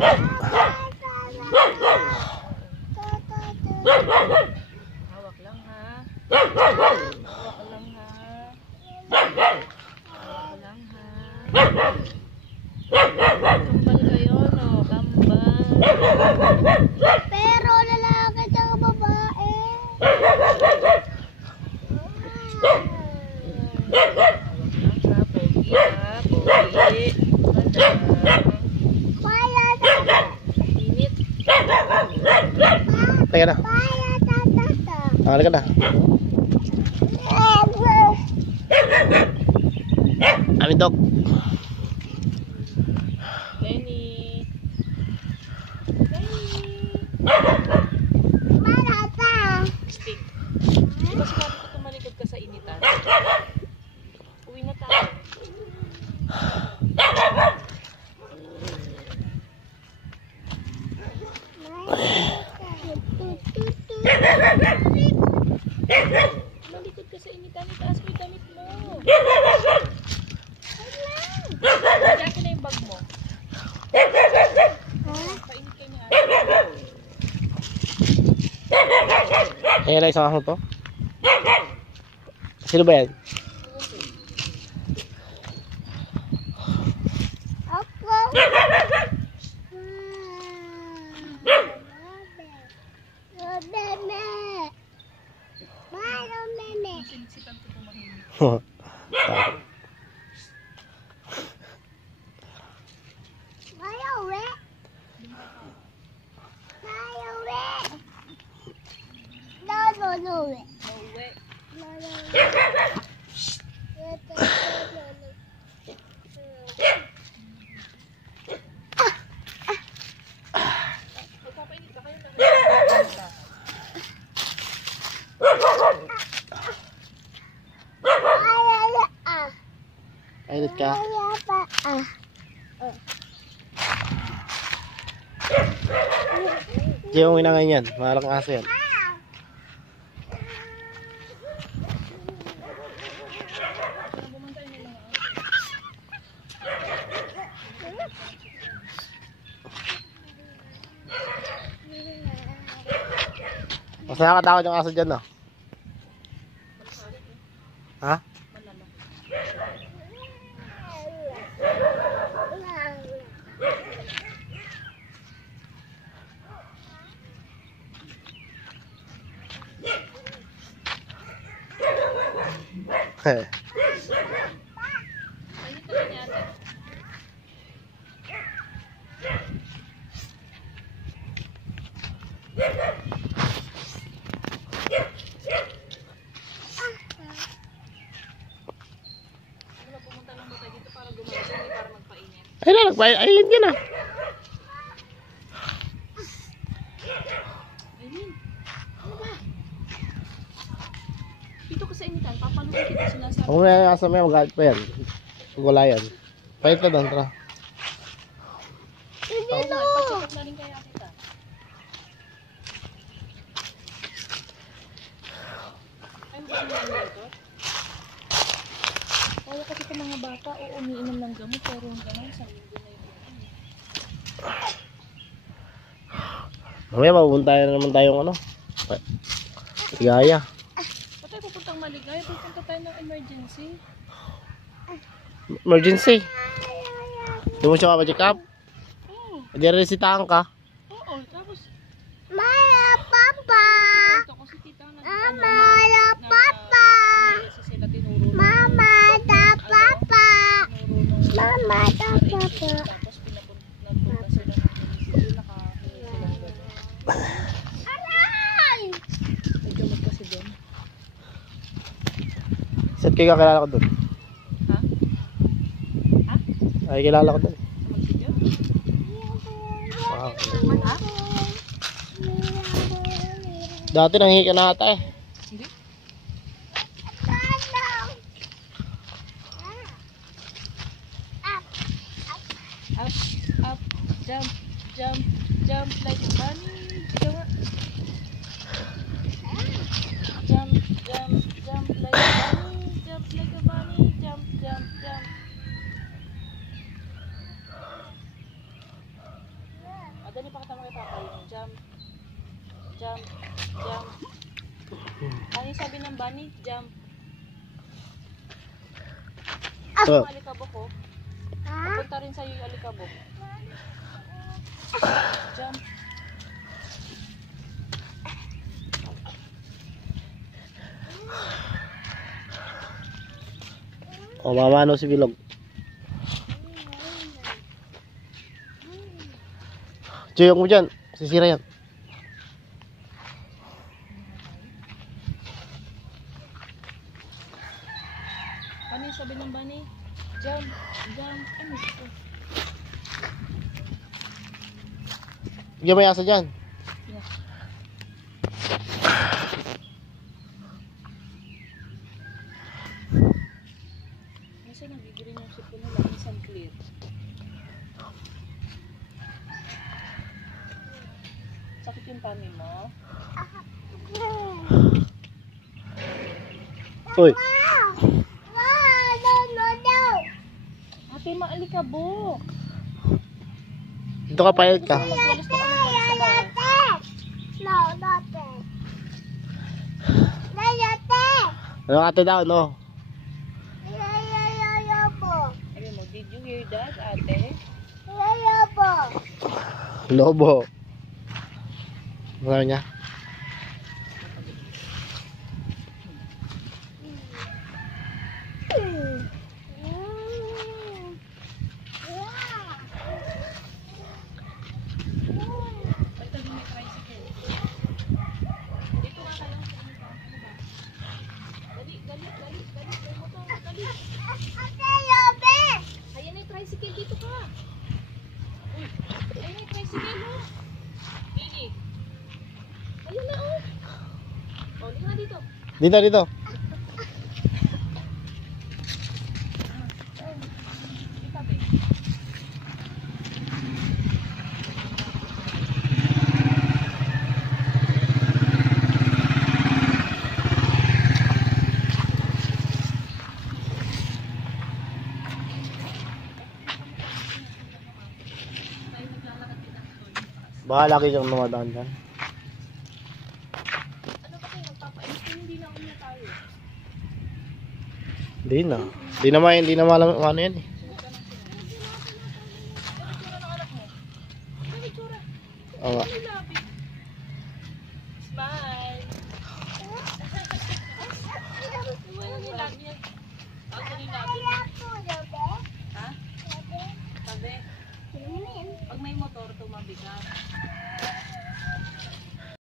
Hawak lang ha. Hawak lang ha. Hawak lang ha. Kambal kayo, no? Kambal. Pero lalaki at babae. Pogi ha, pogi. Paya tata. Init. Teka na. Paya tata. Halika na. Amin dog. Lenny. Marata. Stick. Di ba sinabi ko tumalikod ka sa initan? Uwi na tayo. Malikod ka sa initan. Itaas mo yung damit mo. Kaya ko na yung bag mo. Painit kayo niya. Ayan na isang aso to. Sino ba yan? Ako. Meme. Maro meme. Sinisipan ko tumahimik. Maro we. Maro we. No we. Mauwi. Magpapainit ka kayo na rin. Ayunit ka. Diyan mo na ngayon yan. Malaking aso yan. Mas nakakatakot yung aso dyan, no? Ha? Heh. Painit ka na ate. Pumunta lang ba tayo dito para gumawa, hindi para magpainit. Ayun na, ayun ka na. Ayun. Ano ba? Dito ka sa initan, papaluin kita sinasabi. Kung may aso may magalit pa yan. Wala yan. Pahit na doon, tara. Oo nga, pacheck up na rin kaya kita. Ay, ba ang dito? Kaya kasi itong mga bata, oo, umiinom ng gamot, pero yung gano'n, sa linggo na yun. Mamaya mapupuntayan na naman tayong ano. Ligaya. Ba't tayo pupuntang Maligaya? Pupunta tayo ng emergency. Emergency. Hindi mo siya ka-check up? Oo, Hindi rin si Tangka. oo, tapos, Maya papa. ito ko si tita na, Maya papa. sa sila tinuro. Mama da papa. Tinuro nung, Mama da papa. tapos nagpunta sila ng emergency, nakahingi silang gano'n. Aray! May gamot kasi doon. Saan kayo kakilala ko doon? Ha? Ha? Ay, kilala ko doon. Magsigyo? Wow. Ha? Dati nanghingi ka na ata eh. Hindi? Up, up, jump, jump, jump like a bunny. Ikaw nga. Jump, jump, jump like a bunny. Jump like a bunny. Jump, jump, jump. ipakita mo kay Papa yung jump. Jump. Jump. Ano yung sabi ng bunny? Jump. So, Yung alikabok ko. Ha? Papunta rin sa'yo yung alikabok. Jump. o mamano si Bilog. Chuyok mo dyan. Sisira yan. Ano yung sabi ng bunny? Jump. Jump. Ano ito? Bigyan mo yung asa dyan. Yeah. Minsan nagigirin yung sipo nila. Minsan clear. Sakit yung tummy mo? Uy, Ate, maalikabok. dito ka payag ka. Magwalis na kami sa bahay. Ano ate daw, no? Sabi mo, did you hear that, ate? Lobo. Ano niya? Ba't tabi may tricycle? Dito nga kayo. Ano ba? Dali, dali, dali, dali. May motor, dali. Ayan na yung tricycle, dito ka. Uy, ayan na yung tricycle, oh. Gigi. Ayun na, oh. Oh, dito na dito. Dito, dito. Dito, tabi. Baka lagi siyang dumadaan dyan. Ano ba kayo, magpapainis? Hindi na umiya tayo. Hindi na. Hindi na malam ano yan eh. Ano itsura? Oo nga. Ano labi? Smile. Ano yung labi niya? Ano yung labi niya? Ha? Tabi. Pag may motor, tumabi ka.